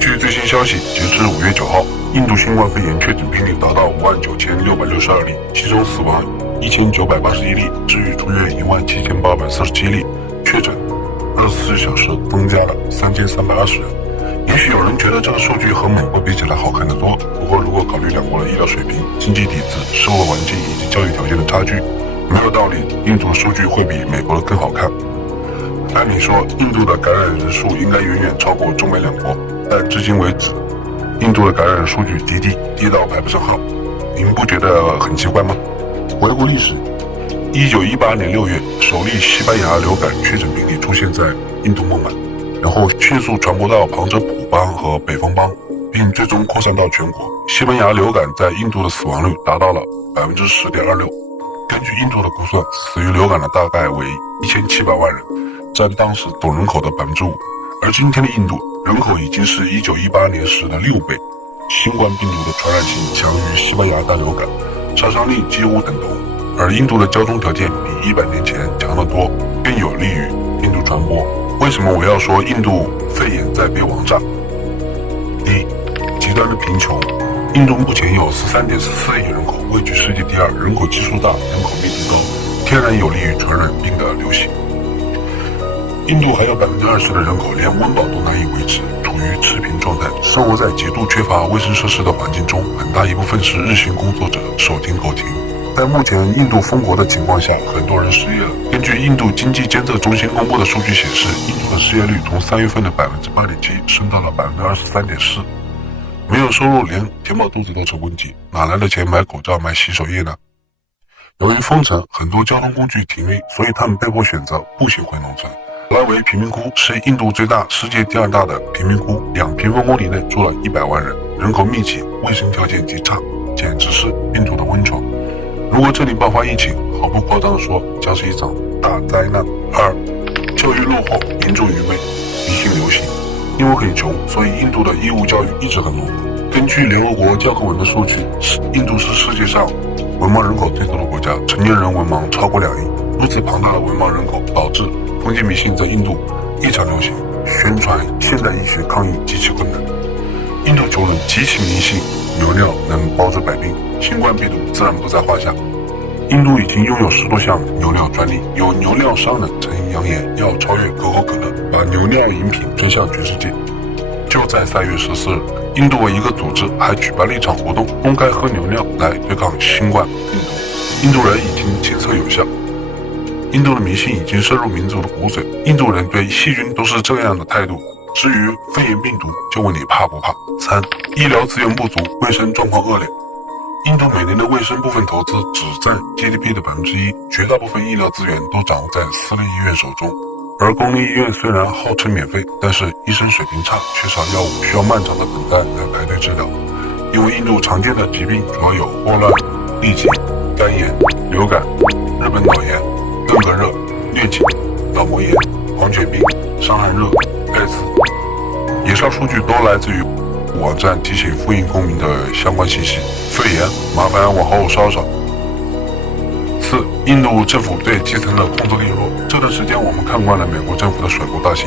据最新消息，截至5月9号，印度新冠肺炎确诊病例达到59662例，其中死亡1981例，治愈出院17847例，确诊24小时增加了3320人。也许有人觉得这个数据和美国比起来好看得多，不过如果考虑两国的医疗水平、经济底子、社会环境以及教育条件的差距，没有道理印度的数据会比美国的更好看。按理说，印度的感染人数应该远远超过中美两国，但至今为止，印度的感染数据低到排不上号，您不觉得很奇怪吗？回顾历史，1918年6月，首例西班牙流感确诊病例出现在印度孟买，然后迅速传播到旁遮普邦和北方邦，并最终扩散到全国。西班牙流感在印度的死亡率达到了10.26%。根据印度的估算，死于流感的大概为1700万人，占当时总人口的5%。而今天的印度人口已经是1918年时的6倍，新冠病毒的传染性强于西班牙大流感，杀伤力几乎等同。而印度的交通条件比100年前强得多，更有利于病毒传播。为什么我要说印度肺炎在被王炸？第一，极端的贫穷。印度目前有13.44亿人口，位居世界第2，人口基数大，人口密度高，天然有利于传染病的流行。印度还有20%的人口连温饱都难以维持，处于赤贫状态，生活在极度缺乏卫生设施的环境中，很大一部分是日薪工作者，手停口停。在目前印度封国的情况下，很多人失业了。根据印度经济监测中心公布的数据显示，印度的失业率从3月份的8.7%升到了23.4%。没有收入，连填饱肚子都成问题，哪来的钱买口罩、买洗手液呢？由于封城，很多交通工具停运，所以他们被迫选择步行回农村。拉维贫民窟是印度最大、世界第2大的贫民窟，2平方公里内住了100万人，人口密集，卫生条件极差，简直是病毒的温床。如果这里爆发疫情，毫不夸张地说，将是一场大灾难。2. 教育落后，民众愚昧，迷信流行。因为很穷，所以印度的义务教育一直很落后。根据联合国教科文的数据，印度是世界上文盲人口最多的国家，成年人文盲超过2亿。如此庞大的文盲人口，导致封建迷信在印度异常流行，宣传现代医学抗疫极其困难。印度穷人极其迷信牛尿能包治百病，新冠病毒自然不在话下。印度已经拥有10多项牛尿专利，有牛尿商人曾扬言要超越可口可乐，把牛尿饮品推向全世界。就在3月14日，印度的一个组织还举办了一场活动，公开喝牛尿来对抗新冠病毒。印度人已经检测有效，印度的迷信已经深入民族的骨髓，印度人对细菌都是这样的态度。至于肺炎病毒，就问你怕不怕。3. 医疗资源不足，卫生状况恶劣。印度每年的卫生部分投资只占 GDP 的1%，绝大部分医疗资源都掌握在私立医院手中。而公立医院虽然号称免费，但是医生水平差，缺少药物，需要漫长的等待来排队治疗。因为印度常见的疾病主要有霍乱、痢疾、肝炎、流感、日本脑炎、登革热、疟疾、脑膜炎、狂犬病、伤寒热、艾滋。以上数据都来自于网站提醒复印公民的相关信息。肺炎，麻烦往后稍稍。4. 印度政府对基层的控制力弱。这段时间我们看惯了美国政府的甩锅大戏，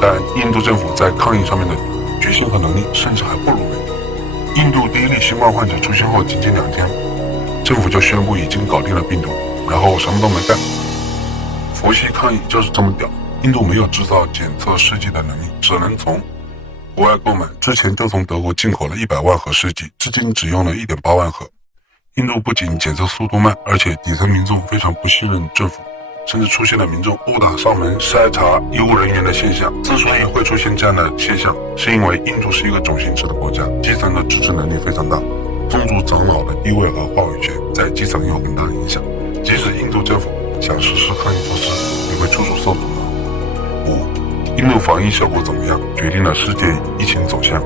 但印度政府在抗疫上面的决心和能力甚至还不如美国。印度第一例新冠患者出现后仅仅2天，政府就宣布已经搞定了病毒，然后什么都没干。佛系抗疫就是这么屌。印度没有制造检测试剂的能力，只能从国外购买，之前就从德国进口了100万盒试剂，至今只用了1.8万盒。印度不仅检测速度慢，而且底层民众非常不信任政府，甚至出现了民众殴打上门筛查医务人员的现象。之所以会出现这样的现象，是因为印度是一个种姓制的国家，基层的自治能力非常大，宗族长老的地位和话语权在基层有很大的影响。即使印度政府想实施抗疫措施，也会处处受阻挠。5. 印度防疫效果怎么样，决定了世界疫情走向。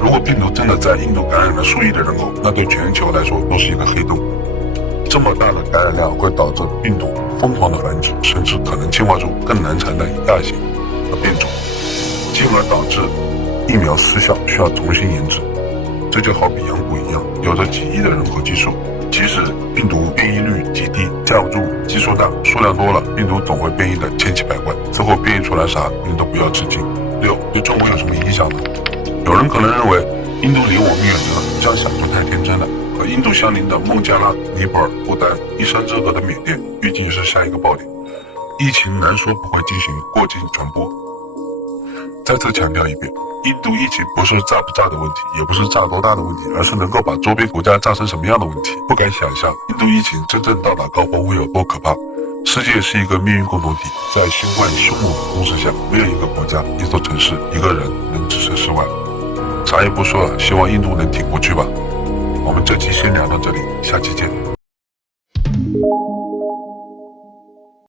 如果病毒真的在印度感染了数亿的人口，那对全球来说都是一个黑洞。这么大的感染量会导致病毒疯狂的繁殖，甚至可能进化出更难缠的亚型和变种，进而导致疫苗失效，需要重新研制。这就好比养蛊一样，有着几亿的人口基数，即使病毒变异率极低，架不住基数大，数量多了，病毒总会变异的千奇百怪，最后变异出来啥，你都不要吃惊。6. 对中国有什么影响呢？有人可能认为印度离我们远着，这样想就太天真了。和印度相邻的孟加拉、尼泊尔、不丹、一山之隔的缅甸，预计是下一个爆点。疫情难说不会进行过境传播。再次强调一遍，印度疫情不是炸不炸的问题，也不是炸多大的问题，而是能够把周边国家炸成什么样的问题。不敢想象印度疫情真正到达高峰会有多可怕。世界是一个命运共同体，在新冠生物攻势下，没有一个国家、一座城市、一个人能置身事外。啥也不说了，希望印度能挺过去吧。我们这期先聊到这里，下期见。